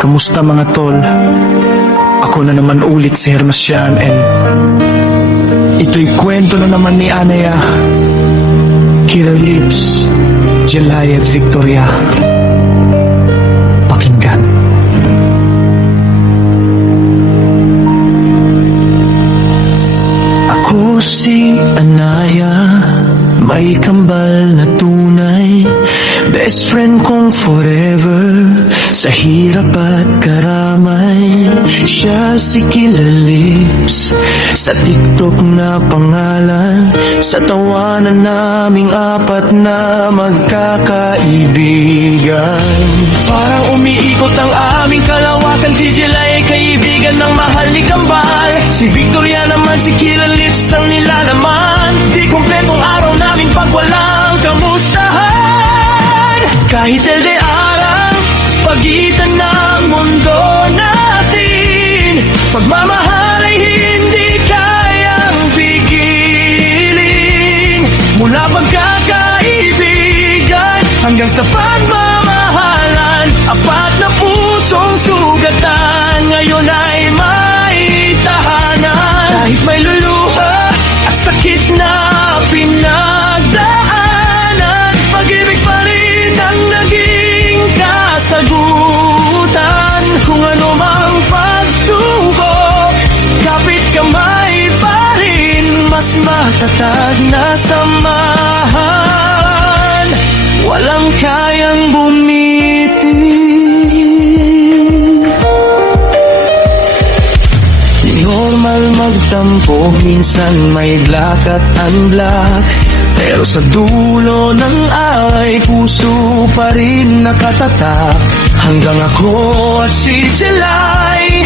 Kamusta mga tol? Ako na naman ulit si Hermasian and ito'y kwento na naman ni Anaya, Killer Lips, Jelay at Victoria. Pakinggan. Ako si Anaya, may kambal na tunay, best friend kong forever, sa hirap at karamay. Siya si Killer Lips, sa TikTok na pangalan, sa tawanan naming apat na magkakaibigan. Parang umiikot ang aming kalawakan, si Jelay ay kaibigan ng mahal ni Kambal, si Victoria naman si Killer Lips ang nilalaman. Di kumpletong araw namin pag walang kamustahan. Kahit elde-arang pagitan ng mundo natin, pagmamahal ay hindi kayang pigilin. Mula pagkakaibigan hanggang sa pagmamahalan, apat na pusong sugatan ngayon ay may tahanan. Kahit may luluha at sakit na pinagdaanan, pag-ibig pa rin ang naging kasagutan. Kung ano mang pagsubok, kapit kamay pa rin, mas matatag na samahan, walang kayang bumitin. Normal magtampo, minsan may black at unblock, pero sa dulo ng away, puso pa rin nakatatak. Hanggang ako at si Jelay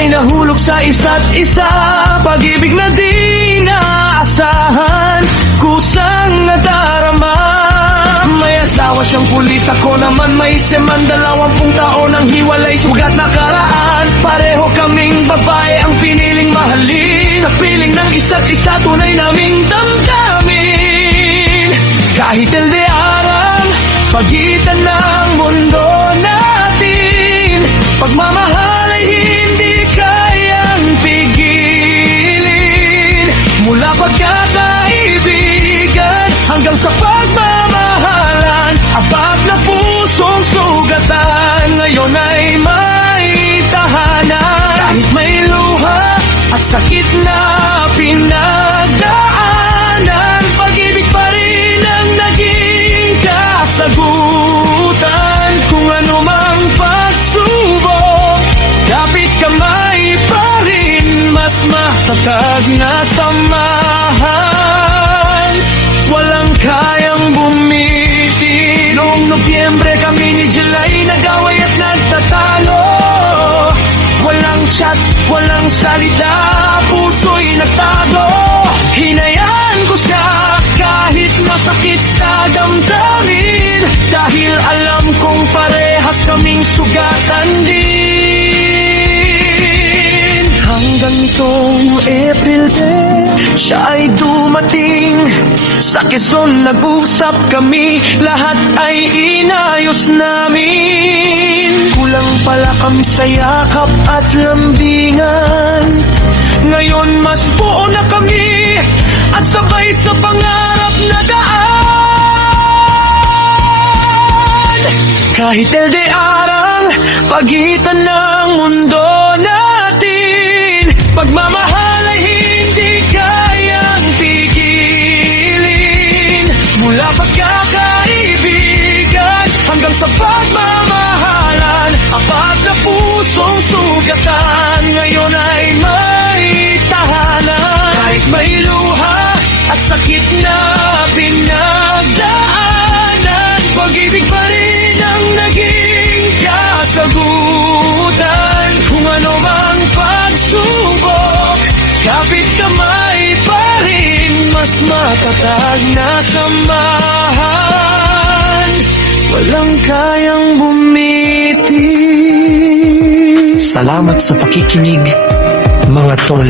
ay nahulog sa isa't isa, pag-ibig na di naasahan, kusang nadarama. May asawa siyang pulis, ako naman may seman, 20 taon ang hiwalay, sugat na karaan. Pareho kaming babae ang piniling mahalin, sa piling ng isa't isa tunay naming damdamin. Kahit elde-arang pagitan ng mundo natin, pagmamahal ay hindi kayang pigilin. Mula pagkakaibigan hanggang sa pagmamahalan, apat na pusong sugatan ngayon ay may tahanan. Kahit may luha at sakit na pinagdaanan, pag-ibig pa rin ang naging kasagutan. Kung ano mang pagsubok, kapit kamay pa rin, mas matatag na samahan, walang kayang bumitin. Noong Nobyembre kami ni Jelay nag-away at nagtatalo, walang chat, walang salita, puso'y nagtago. Hinayaan ko siya kahit masakit sa damdamin, dahil alam kong parehas kaming sugatan din. Hanggang itong April 10, siya ay dumating sa Quezon, nag-usap kami, lahat ay inayos namin. Kulang pala kami sa yakap at lambingan, ngayon mas buo na kami at sabay sa pangarap na daan. Kahit elde-arang pagitan ng mundo natin, pagmamahal ay hindi kayang pigilin. Mula pagkakaibigan hanggang sa pagmamahalan, apat na pusong sugatan ngayon ay may tahanan. Kahit may luha at sakit na pinagdaanan, pag-ibig pa rin ang naging kasagutan. Kung ano mang pagsubok, kapit kamay pa rin, mas matatag na samahan, walang kayang bumitin. Salamat sa pakikinig, mga tol.